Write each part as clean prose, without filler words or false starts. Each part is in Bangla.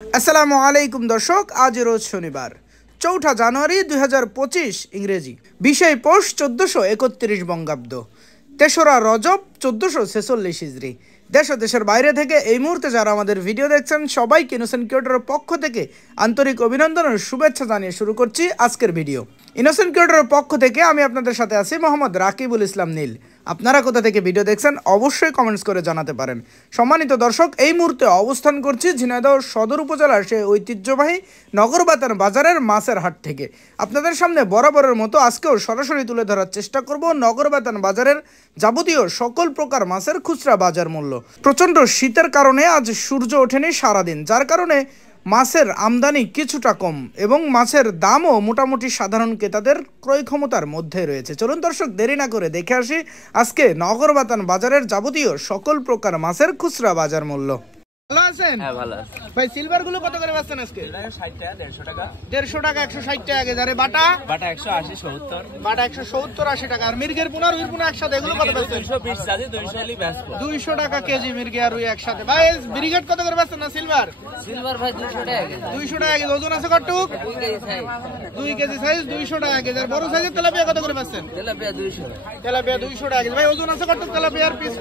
আসসালামু আলাইকুম দর্শক, আজ রোজ শনিবার ৪ঠা জানুয়ারি ২০২৫ ইংরেজি, ২০ পৌষ ১৪৩১ বঙ্গাব্দ, ৩রা রজব ১৪৪৬ হিজরি। দেশ ও দেশের বাইরে থেকে এই মুহূর্তে যারা আমাদের ভিডিও দেখছেন সবাইকে ইনোসেন্ট কিউরেটরের পক্ষ থেকে আন্তরিক অভিনন্দন ও শুভেচ্ছা জানিয়ে শুরু করছি আজকের ভিডিও। ইনোসেন্ট কিউরেটরের পক্ষ থেকে আমি আপনাদের সাথে আছি মোহাম্মদ রাকিবুল ইসলাম নীল। আপনারা কোথা থেকে ভিডিও দেখছেন অবশ্যই কমেন্টস করে জানাতে পারেন। সম্মানিত দর্শক, এই মুহূর্তে অবস্থান করছি ঝিনাইদহ সদর উপজেলার সেই ঐতিহ্যবাহী নগরবাতান বাজারের মাছের হাট থেকে। আপনাদের সামনে বরাবরের মতো আজকেও সরাসরি তুলে ধরার চেষ্টা করব নগরবাতান বাজারের যাবতীয় সকল প্রকার মাছের খুচরা বাজার মূল্য। প্রচণ্ড শীতের কারণে আজ সূর্য ওঠেনি সারাদিন, যার কারণে মাছের আমদানি কিছুটা কম এবং মাছের দামও মোটামুটি সাধারণ ক্রেতাদের ক্রয় ক্ষমতার মধ্যে রয়েছে। চলুন দর্শক, দেরি না করে দেখে আসি আজকে নগরবাতান বাজারের যাবতীয় সকল প্রকার মাছের খুচরা বাজার মূল্য। ভালো আছেন? হ্যাঁ, ভালো আছে ভাই, সিলভার গুলো কত করে বেচছেন আজকে? 60 টাকা, 150 টাকা। 150 টাকা, 160 টাকা কেজি। আরে বাটা? বাটা 180, 70। বাটা 170, 80 টাকা। আর মির্গের পোনা, রুইর পোনা একসাথে এগুলো কত বেচছেন? 220 আছে, 200 হলি বেচবো। 200 টাকা কেজি মির্গে আর রুই একসাথে। ভাই ব্রিগেড কত করে বেচছেন না সিলভার? সিলভার ভাই 200 টাকা কেজি। 200 টাকা কেজি। ওজন আছে কতটুক? 2 কেজি সাইজ, 200 টাকা কেজি। আর বড় সাইজের তেলাপিয়া কত করে বেচছেন? তেলাপিয়া 200। তেলাপিয়া 200 টাকা কেজি। ভাই ওজন আছে কতটুক তেলাপিয়ার পিস?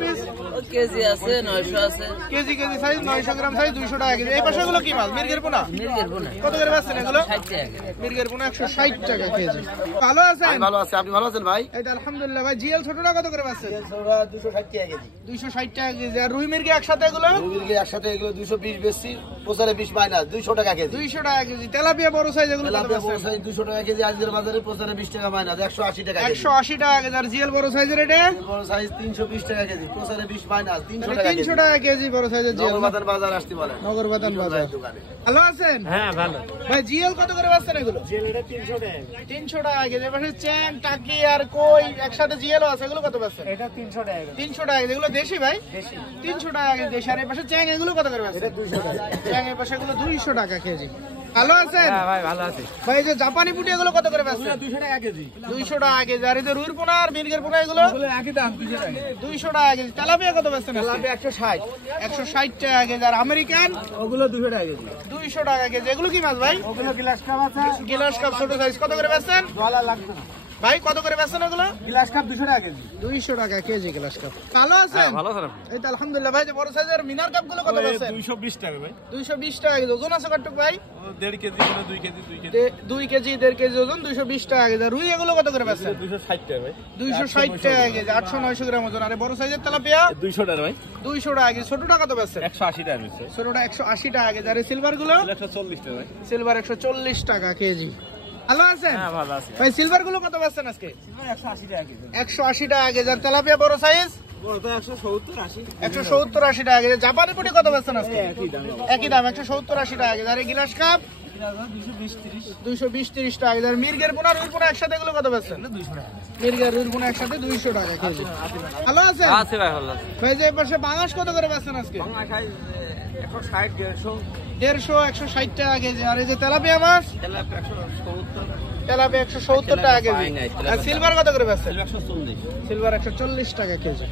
ও কেজি আছে 900 আছে। কেজি সাইজ, 900 গ্রাম সাইজ, 200 টাকা কেজি। এই পাশে গুলো কি মাছ? মির্গের পোনা মির্গের পোনা কত করে বেচছেন এগুলো? 60 টাকা কেজি। মির্গের পোনা 160 টাকা কেজি। ভালো আছেন? ভালো আছে, আপনি ভালো আছেন ভাই? এই তো আলহামদুলিল্লাহ। ভাই জিএল ছোটটা কত করে বেচছেন? 260 টাকা কেজি। 260 টাকা কেজি। আর রুই মির্গে একসাথে এগুলো? রুবিলকে একসাথে এগুলো 220 বেশি, প্রচারে 20 মাইনাস 200 টাকা কেজি। 200 টাকা কেজি। তেলাপিয়া বড় সাইজ এগুলো কত তেলাপিয়া বড় বেচছেন? সাইজ 200 টাকা কেজি আজকের বাজারে, প্রচারে 20 টাকা মাইনাস 180 টাকা কেজি। 180 টাকা কেজি। আর জিএল বড় সাইজের এটা বড় সাইজ 320 টাকা কেজি, প্রচারে 20 মাইনাস 300 টাকা কেজি। 300 টাকা কেজি বড় সাইজের জিএল। নগরবাজার বাজার আসতে বলে। নগরবাতান বাজার। দোকানে। ভালো আছেন? হ্যাঁ, ভালো। ভাই জিএল কত করে বেচছেন এগুলো? জিএল এটা 300 টাকা। 300 টাকা কেজি। এপাশে চ্যাং, টাকি আর কই একসাথে জিএল আছে, এগুলো কত বেচছেন? এটা 300 টাকা। 300 টাকা কেজি। এগুলো দেশি ভাই? দেশি। 300 টাকা কেজি দেশি। আর এপাশে চ্যাং এগুলো কত করে বেচছেন? এটা 200 টাকা। চ্যাং এর পাশে এগুলো 200 টাকা কেজি। ভালো আছেন? হ্যাঁ ভাই, ভালো আছে। ভাই এই যে জাপানি পুটি এগুলো কত করে বেচছেন? 200 টাকা কেজি। 200 টাকা কেজি। আর এই যে রুইর পোনা আর মির্গের পোনা এগুলো একই দাম 200 টাকা। 200 টাকা কেজি। তেলাপিয়া কত বেচছেন? তেলাপিয়া 160। 160 টাকা কেজি। আর আমেরিকান ওগুলো 200 টাকা কেজি। 200 টাকা কেজি। এগুলো কি মাছ ভাই? ওগুলো গ্লাস কাপ আছে। গিলাস কাপ ছোট সাইজ কত করে বেচছেন? ডলার লাগবে না। ভাই কত করে বেচছেন ওগুলো? গ্লাস কাপ 200 টাকা কেজি। 200 টাকা কেজি গ্লাস কাপ। ভালো আছেন? ভালো আছেন? এই তো আলহামদুলিল্লাহ। ভাই যে বড় সাইজের মিনার কাপ গুলো কত বেচছেন? 220 টাকা ভাই। 220 টাকা কেজি। ওজন আছে কতটুক ভাই? 1.5 KG, 2 KG, 2 KG. 2 KG 1.5 KG ওজন, 220 টাকা কেজি। আর রুই এগুলো কত করে বেচছেন? 260 টাকা ভাই। 260 টাকা কেজি। 800-900 গ্রাম ওজন। আর এই বড় সাইজের তেলাপিয়া 200 টাকা ভাই। 200 টাকা কেজি। ছোটটা কত বেচছেন? 180 টাকা মিলছে। ছোটটা 180 টাকা কেজি। আর এই সিলভার গুলো? 140 টাকা ভাই। সিলভার 140 টাকা কেজি। ভালো আছেন? হ্যাঁ, ভালো আছে। ভাই সিলভার গুলো কত বেচছেন আজকে? 180 টাকা কেজি। 180 টাকা কেজি। আর তেলাপিয়া বড় সাইজ বড় তো 170 80। 170-80 টাকা কেজি। জাপানি পুটি কত বেচছেন আজকে? একই দাম। একই দাম 170-80 টাকা কেজি। আর এই গিলাস কাপ 220-30 টাকা কেজি। আর মির্গের পোনা রুইর পোনা একসাথে এগুলো কত বেচছেন? 200 টাকা। মির্গের রুইর পোনা একসাথে 200 টাকা কেজি। ভালো আছেন? আছে ভাই, ভালো আছে। ভাই যে পাশে বাংলাদেশ কত করে বেচছেন আজকে? 160 150। 150-160 টাকা কেজি। আর এই যে তেলাপিয়া মাছ? তেলাপিয়া 170। তেলাপিয়া 170 টাকা কেজি। আর সিলভার কত করে বেচছেন? 140। সিলভার 140 টাকা কেজি।